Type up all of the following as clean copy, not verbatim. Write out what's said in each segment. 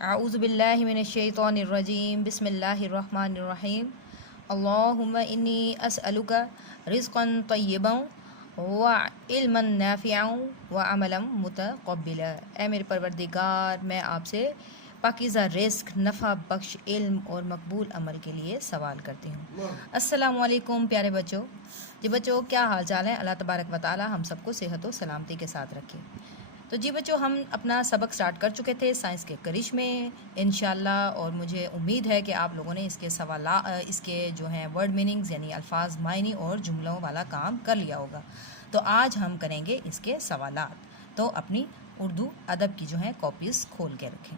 अऊज़ु बिल्लाहि मिनश्शैतानिर्रजीम बिस्मिल्लाहिर्रहमानिर्रहीम अल्लाहुम्मा इन्नी अस्अलुका रिज़्क़न तय्यबन व इल्मन नाफ़िअन व अमलन मुतक़ब्बिला। ऐ मेरे परवरदिगार, मैं आपसे पाकीज़ा रिज़्क़, नफ़ा बख्श इल्म और मकबूल अमल के लिए सवाल करती हूँ। अस्सलामु अलैकुम प्यारे बच्चों। जी बच्चों, क्या हाल चाल है? अल्लाह तबारक व तआला हम सबको सेहत व सलामती के साथ रखे। तो जी बच्चों, हम अपना सबक स्टार्ट कर चुके थे साइंस के करिश में इंशाल्लाह, और मुझे उम्मीद है कि आप लोगों ने इसके जो हैं वर्ड मीनिंग्स यानी अल्फाज, मायनी और जुमलों वाला काम कर लिया होगा। तो आज हम करेंगे इसके सवालात। तो अपनी उर्दू अदब की जो है कॉपीज़ खोल के रखें।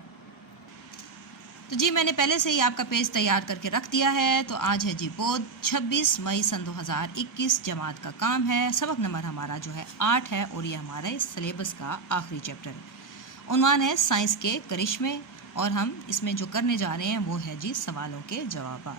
तो जी मैंने पहले से ही आपका पेज तैयार करके रख दिया है। तो आज है जी बोध 26 मई सन 2021 जमात का काम है। सबक नंबर हमारा जो है 8 है और ये हमारे सिलेबस का आखिरी चैप्टर है। उन्वान है साइंस के करिश्मे, और हम इसमें जो करने जा रहे हैं वो है जी सवालों के जवाब।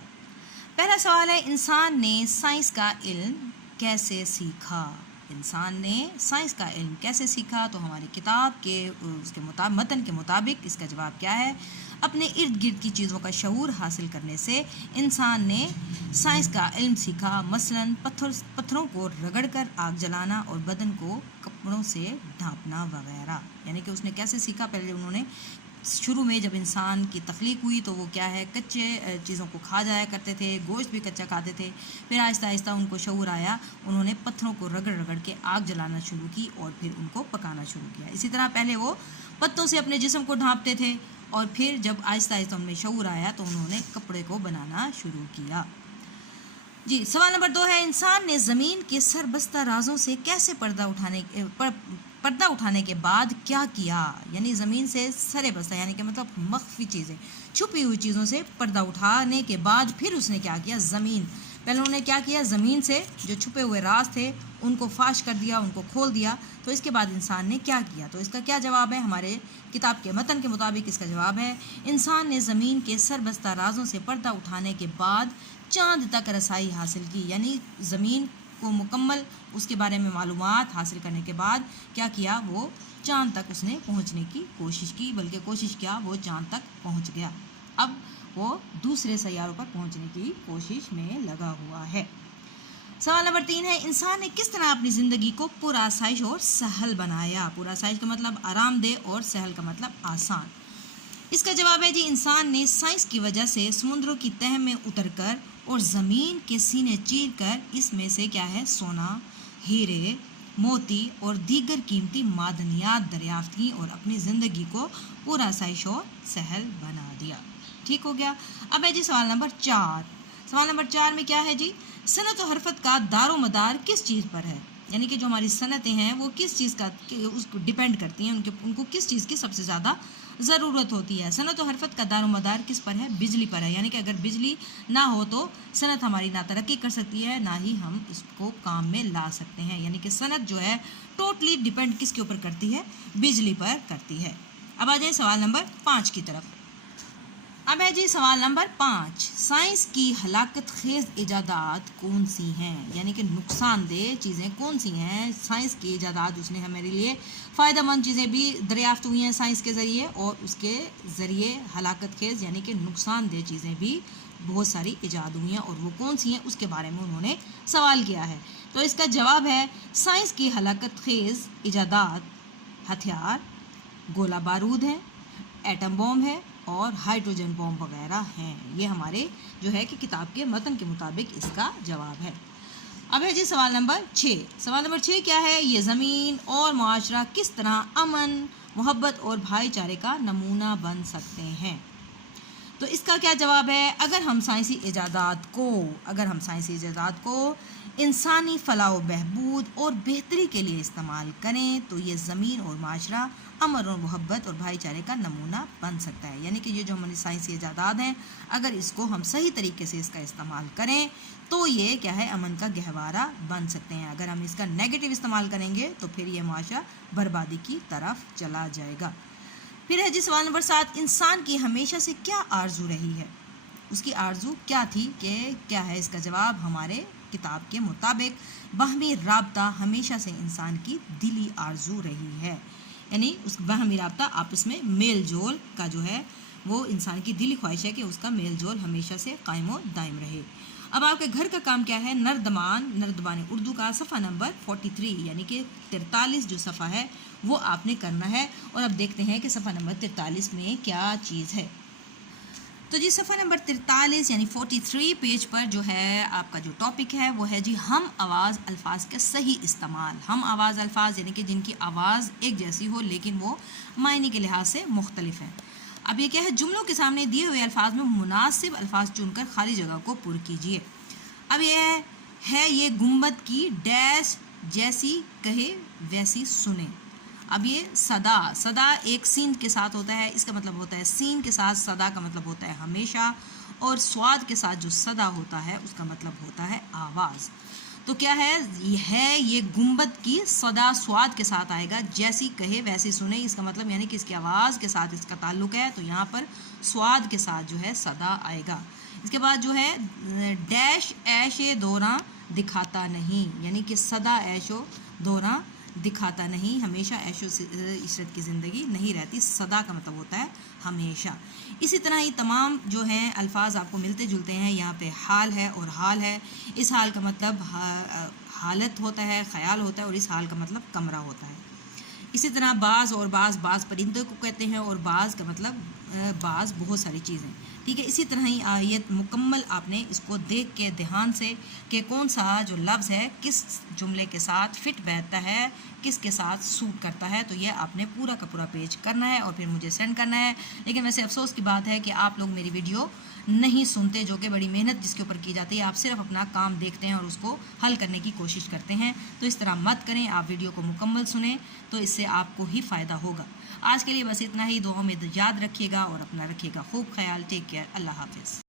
पहला सवाल है, इंसान ने साइंस का इल्म कैसे सीखा? इंसान ने साइंस का इल्म कैसे सीखा? तो हमारी किताब के उसके मतन के मुताबिक इसका जवाब क्या है? अपने इर्द गिर्द की चीज़ों का शऊर हासिल करने से इंसान ने साइंस का इल्म सीखा। मसलन पत्थरों को रगड़कर आग जलाना और बदन को कपड़ों से ढांपना वगैरह। यानी कि उसने कैसे सीखा? पहले उन्होंने शुरू में जब इंसान की तख्लीक हुई तो वो क्या है, कच्चे चीज़ों को खा जाया करते थे, गोश्त भी कच्चा खाते थे। फिर आहिस्ता आहिस्ता उनको शऊर आया, उन्होंने पत्थरों को रगड़ रगड़ के आग जलाना शुरू की और फिर उनको पकाना शुरू किया। इसी तरह पहले वो पत्तों से अपने जिस्म को ढांपते थे, और फिर जब आहिस्ता आहिस्ता उनमें शऊर आया तो उन्होंने कपड़े को बनाना शुरू किया। जी सवाल नंबर 2 है, इंसान ने ज़मीन के सरबस्ता राजों से कैसे पर्दा उठाने के बाद क्या किया? यानी ज़मीन से सरे बस्ता यानी कि मतलब मख्फी चीज़ें, छुपी हुई चीज़ों से पर्दा उठाने के बाद फिर उसने क्या किया? पहले उन्होंने क्या किया? ज़मीन से जो छुपे हुए राज थे उनको फाश कर दिया, उनको खोल दिया। तो इसके बाद इंसान ने क्या किया? तो इसका क्या जवाब है? हमारे किताब के मतन के मुताबिक इसका जवाब है, इंसान ने ज़मीन के सरबस्ता राजों से पर्दा उठाने के बाद चाँद तक रसाई हासिल की। यानी ज़मीन को मुकम्मल उसके बारे में मालूमात हासिल करने के बाद क्या किया? वो चाँद तक उसने पहुंचने की कोशिश की, बल्कि कोशिश किया वो चाँद तक पहुंच गया। अब वो दूसरे सैयारों पर पहुंचने की कोशिश में लगा हुआ है। सवाल नंबर 3 है, इंसान ने किस तरह अपनी ज़िंदगी को पुरआसाइश और सहल बनाया? पुरआसाइश का मतलब आरामदेह और सहल का मतलब आसान। इसका जवाब है जी, इंसान ने साइंस की वजह से समुद्रों की तह में उतरकर और ज़मीन के सीने चीर कर इसमें से क्या है, सोना, हीरे, मोती और दीगर कीमती मादनियात दरियाफ्त की और अपनी ज़िंदगी को पुरआसाइश और सहल बना दिया। ठीक हो गया। अब है जी सवाल नंबर 4। सवाल नंबर 4 में क्या है जी, सनत और हरफत का दारो मदार किस चीज़ पर है? यानी कि जो हमारी सनतें हैं वो किस चीज़ का उसको डिपेंड करती हैं, उनको किस चीज़ की सबसे ज़्यादा ज़रूरत होती है? सनत और हरफत का दारो मदार किस पर है? बिजली पर है। यानी कि अगर बिजली ना हो तो सनत हमारी ना तरक्की कर सकती है, ना ही हम इसको काम में ला सकते हैं। यानी कि सनत जो है टोटली डिपेंड किसके ऊपर करती है? बिजली पर करती है। अब आ जाए सवाल नंबर 5 की तरफ। अब है जी सवाल नंबर 5, साइंस की हलाकत खेज इजादात कौन सी हैं? यानी कि नुकसानदेह चीज़ें कौन सी हैं? साइंस की इजादात, उसने हमारे लिए फ़ायदेमंद चीज़ें भी दरियाफ्त हुई हैं साइंस के ज़रिए, और उसके ज़रिए हलाकत खेज यानी कि नुकसानदेह चीज़ें भी बहुत सारी ईजाद हुई हैं, और वो कौन सी हैं उसके बारे में उन्होंने सवाल किया है। तो इसका जवाब है, साइंस की हलाकत खेज इजादात हथियार, गोला बारूद है, एटम बॉम्ब है और हाइड्रोजन बॉम्ब वगैरह हैं। ये हमारे जो है कि किताब के मतन के मुताबिक इसका जवाब है। अब है जी सवाल नंबर 6। सवाल नंबर 6 क्या है, ये ज़मीन और मुआशरा किस तरह अमन, मोहब्बत और भाईचारे का नमूना बन सकते हैं? तो इसका क्या जवाब है, अगर हम साइंसी इजादात को इंसानी फलाह बहबूद और बेहतरी के लिए इस्तेमाल करें तो ये ज़मीन और माशरा अमन और मोहब्बत और भाईचारे का नमूना बन सकता है। यानी कि ये जो हमारी साइंसी इजादात हैं, अगर इसको हम सही तरीके से इसका इस्तेमाल करें तो ये क्या है, अमन का गहवारा बन सकते हैं। अगर हम इसका नेगेटिव इस्तेमाल करेंगे तो फिर ये माशरा बर्बादी की तरफ चला जाएगा। फिर है जी सवाल नंबर 7, इंसान की हमेशा से क्या आरजू रही है? उसकी आरजू क्या थी? कि क्या है इसका जवाब, हमारे किताब के मुताबिक बाहमी राब्ता हमेशा से इंसान की दिली आरजू रही है। यानी उस बाहमी राब्ता आपस में मेल जोल का जो है वो इंसान की दिली ख्वाहिश है कि उसका मेल जोल हमेशा से कायम व दायम रहे। अब आपके घर का काम क्या है? नर्दबान उर्दू का सफ़ा नंबर 43 यानी कि 43 जो सफ़ा है वो आपने करना है। और अब देखते हैं कि सफ़ा नंबर 43 में क्या चीज़ है। तो जी सफ़ा नंबर 43 यानी 43 पेज पर जो है आपका जो टॉपिक है वो है जी हम आवाज़ अल्फाज के सही इस्तेमाल। हम आवाज़ अल्फाज यानी कि जिनकी आवाज़ एक जैसी हो लेकिन वो मायने के लिहाज से मुख्तलिफ है। अब ये क्या है? जुमलों के सामने दिए हुए अल्फाज में मुनासिब अल्फाज चुनकर खाली जगह को पुर कीजिए। अब ये गुंबद की डैश जैसी कहे वैसी सुने। अब ये सदा एक सीन के साथ होता है, इसका मतलब होता है सीन के साथ सदा का मतलब होता है हमेशा, और स्वाद के साथ जो सदा होता है उसका मतलब होता है आवाज़। तो क्या है? ये गुंबद की सदा स्वाद के साथ आएगा, जैसी कहे वैसी सुने, इसका मतलब यानी कि इसकी आवाज़ के साथ इसका ताल्लुक़ है, तो यहाँ पर स्वाद के साथ जो है सदा आएगा। इसके बाद जो है डैश ऐशे दौरान दिखाता नहीं, यानी कि सदा ऐशो दौरान दिखाता नहीं, हमेशा ऐशो इशरत की ज़िंदगी नहीं रहती, सदा का मतलब होता है हमेशा। इसी तरह ये तमाम जो हैं अल्फाज आपको मिलते जुलते हैं। यहाँ पे हाल है और हाल है, इस हाल का मतलब हालत होता है, ख़याल होता है, और इस हाल का मतलब कमरा होता है। इसी तरह बाज़ परिंदे को कहते हैं, और बाज़ का मतलब बाज़ बहुत सारी चीज़ें, ठीक है। इसी तरह ही आयत मुकम्मल आपने इसको देख के ध्यान से कि कौन सा जो लफ्ज़ है किस जुमले के साथ फिट बैठता है, किसके साथ सूट करता है, तो ये आपने पूरा का पूरा पेज करना है और फिर मुझे सेंड करना है। लेकिन वैसे अफसोस की बात है कि आप लोग मेरी वीडियो नहीं सुनते, जो कि बड़ी मेहनत जिसके ऊपर की जाती है। आप सिर्फ अपना काम देखते हैं और उसको हल करने की कोशिश करते हैं, तो इस तरह मत करें। आप वीडियो को मुकम्मल सुनें तो इससे आपको ही फ़ायदा होगा। आज के लिए बस इतना ही। दुआ में याद रखिएगा और अपना रखिएगा खूब ख्याल। Take care. अल्लाह हाफिज़।